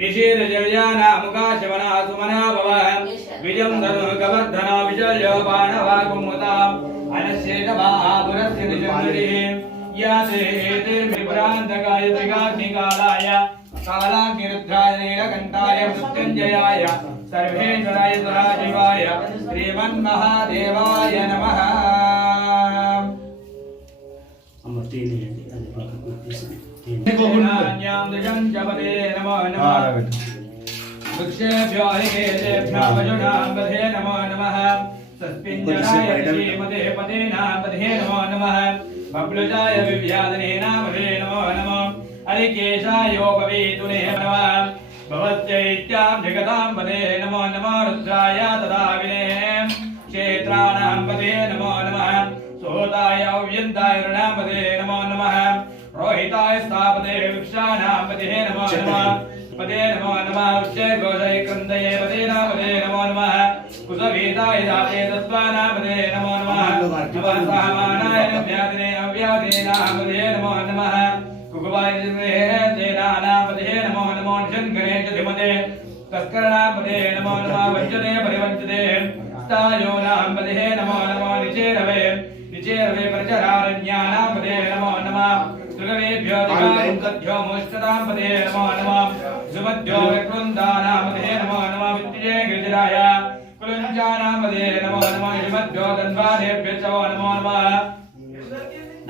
निशीर्जयाना मुकाशवना सुमना भव विजयं धनुर्गवर्धना विजयो बाणवा कुमुता अनश्येषभापुरस्य निजन्मतिः याते एतेर्भिपुरान्तकाय त्रिकाग्निकालाय कालाग्निरुद्राय नीलकण्ठाय मृत्युञ्जयाय सर्वेश्वराय सदाशिवाय श्रीमन्महादेवाय नमः। नमो नमः वृक्षेभ्यो हरिकेशेभ्यो वजुनाम्बधे नमो नमः सस्पिञ्जराय श्रीमते पते नाम्बधे नमो नमः बब्लुजाय विव्याधने नामधे नमो नमः हरिकेशायोपवीतुने नमः भवत्यैत्यां जगदाम्बधे नमो नमः रुद्राय तदाविने क्षेत्राणां पदे नमो नमः सोताय अव्यन्ताय ऋणाम्बधे नमो नमः रोहिताय स्थापदे वृक्षाणां पदे नमो नमः पदे नमो नमः वृक्षेभ्योदय क्रन्दये पदे नामदे नमो नमः कुसवेदाय दाते तत्त्वानां पदे नमो नमः नवसामानाय नव्यादिने अव्यादिने नामदे नमो नमः कुकुवाय तेनानां पदे नमो नमो निशङ्करे च धिमते तस्करणां पदे नमो नमः वञ्चते परिवञ्चते स्तायोनां पदे नमो नमो निचेरवे प्रचरारण्यानां पदे नमो नमः त्रिगवेभ्यो दिगामुखद्भ्यो मोष्टतां पदे नमो नमः सुमध्यो विकृन्दानां पदे नमो नमः विद्ये गिरिराय कुलञ्चानां पदे नमो नमः युमध्यो धन्वानेभ्यो च नमो नमः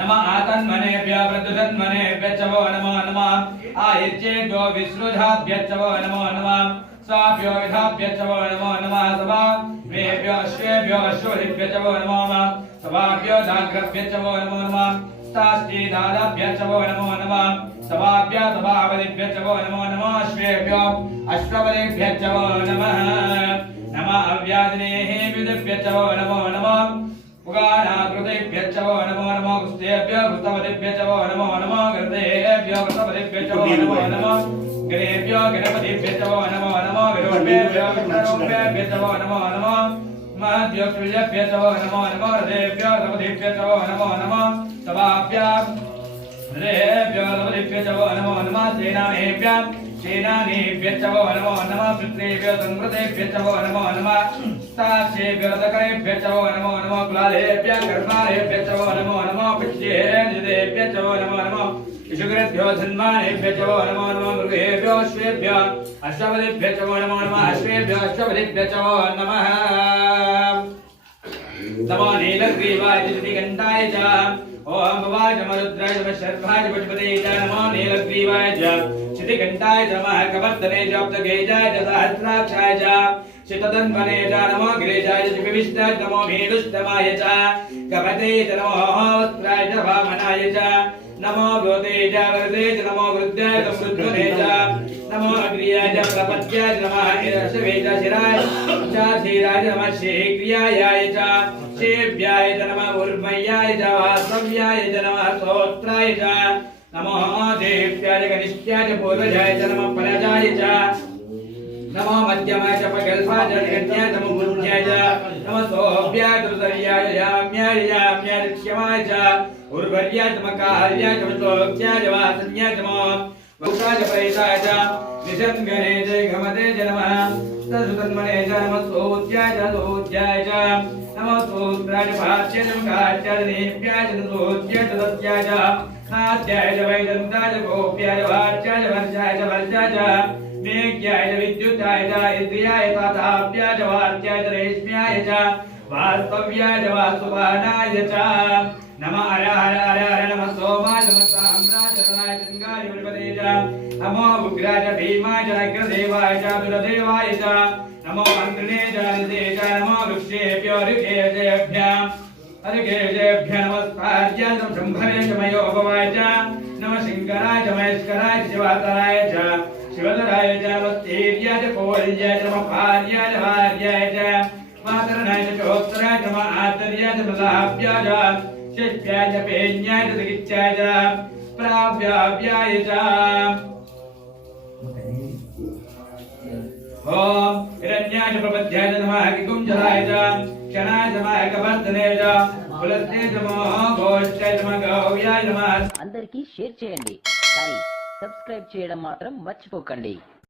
नमः आतन्मनेभ्यो प्रद्युतन्मनेभ्यो च नमो नमः आयच्चेभ्यो विष्णुधाभ्यो च नमो नमः साभ्यो विधाभ्यो च नमो नमः सभाभ्यो अश्वेभ्यो अश्वरिभ्यो च नमो नमः सभाभ्यो दाग्रभ्यो च नमो नमः तास्ति दादाभ्यो च नमो नमः सभाभ्यो सभावदिभ्यो च नमो नमः अश्वेभ्यो अश्ववदिभ्यो च नमः नमः अव्यादिनेः विदिभ्यो च नमो नमः उगानाकृतेभ्यो च नमो नमः कुस्तेभ्यो कुस्तवदिभ्यो च नमो नमः कृतेभ्यो कुस्तवदिभ्यो च नमो नमः गिरेभ्यो गिरपतिभ्यो च नमो नमः विरोभ्यो विष्णुभ्यो च नमो नमः महद्भ्यो क्रियभ्यो च नमो नमः हृदेभ्यो सपदिभ्यो च नमो नमः सभाभ्यो हृदेभ्यो सपदिभ्यो च नमो नमः सेनानेभ्यो च नमो नमः पितृभ्यो संवृतेभ्यो च नमो नमः तास्येभ्यो दकरेभ्यो च नमो नमः कुलालेभ्यो कर्मालेभ्यो च नमो नमः पितृभ्यो च नमो नमः विशुग्रेभ्यो धन्वानेभ्यो च नमो नमः मृगेभ्यो अश्वेभ्यो अश्वपदिभ्यो च नमो नमः अश्वेभ्यो अश्वपदिभ्यो च नमः नमो नीलग्रीवाय श्रीकण्ठाय च ओम भवाय मरुद्राय नमः शर्वाय पशुपते च नमो नीलग्रीवाय च श्रीकण्ठाय च नमः कवर्धने च अब्दगेजाय च सहस्राक्षाय च चित्तधन्वने च नमो गिरिजाय च विविष्टाय च नमो मेरुष्टमाय च कपते च नमो वस्त्राय च वामनाय च नमो भूते च वरदे च नमो वृद्धाय च मृद्वने च नमो अग्रियाय च प्रपद्याय च नमः इरशवे च शिराय च धीराय च नमः शीघ्रियाय च शेभ्याय च नमः उर्मय्याय च वास्तव्याय च नमः स्तोत्राय च नमो देव्याय च कनिष्ठ्याय च पूर्वजाय च नमः पराजाय च नमो मध्यमाय च प्रगल्भाय च निगन्याय च नमो बुद्ध्याय च नमः सोभ्याय च उत्तर्याय च याम्याय च क्षमाय च उर्वर्याय च मकारयाय च विश्वोक्त्याय च वासन्याय च नमः वक्ताय च परिताय च निशङ्गने च घमते च नमः तदुतन्मने च नमः सोत्याय च सोत्याय च नमः सोत्राय च भात्याय च मकार्याय च नेभ्याय च सोत्याय च दत्याय च नात्याय च वैदन्ताय च गोप्याय च भात्याय च वर्जाय च वर्जाय च मेघ्याय च विद्युताय च इन्द्रियाय च ताप्याय च वात्याय च रेश्म्याय च वास्तव्याय च वास्तुपानाय च नमः हर हर हर हर नमः सोमाय नमः साम्राय चरणाय चङ्गाय विपदे च नमो उग्राय च भीमाय च अग्रदेवाय च दुरदेवाय च नमो अग्रणे च निधे च नमो वृक्षेभ्यो ऋकेशेभ्यः हरिकेशेभ्यः नमस्कार्याय च शम्भवे च मयोभवाय च नमः शङ्कराय च महेश्वराय च शिवातराय च शिवधराय च नमस्तेर्याय च पौर्याय च नमः भार्याय च भार्याय च मातरणाय च चोत्तराय च नमः आतर्याय च प्रलाभ्याय च शिष्याय च पेन्याय च चिकित्साय च प्राव्याव्याय च ओम हिरण्याय च प्रपद्याय च नमः किकुञ्जलाय च क्षणाय च नमः कवर्धने च कुलस्ते च नमः घोष्ठाय च नमः गौव्याय नमः అందరికీ షేర్ చేయండి. సబ్స్క్రైబ్ చేయడం మాత్రం మర్చిపోకండి.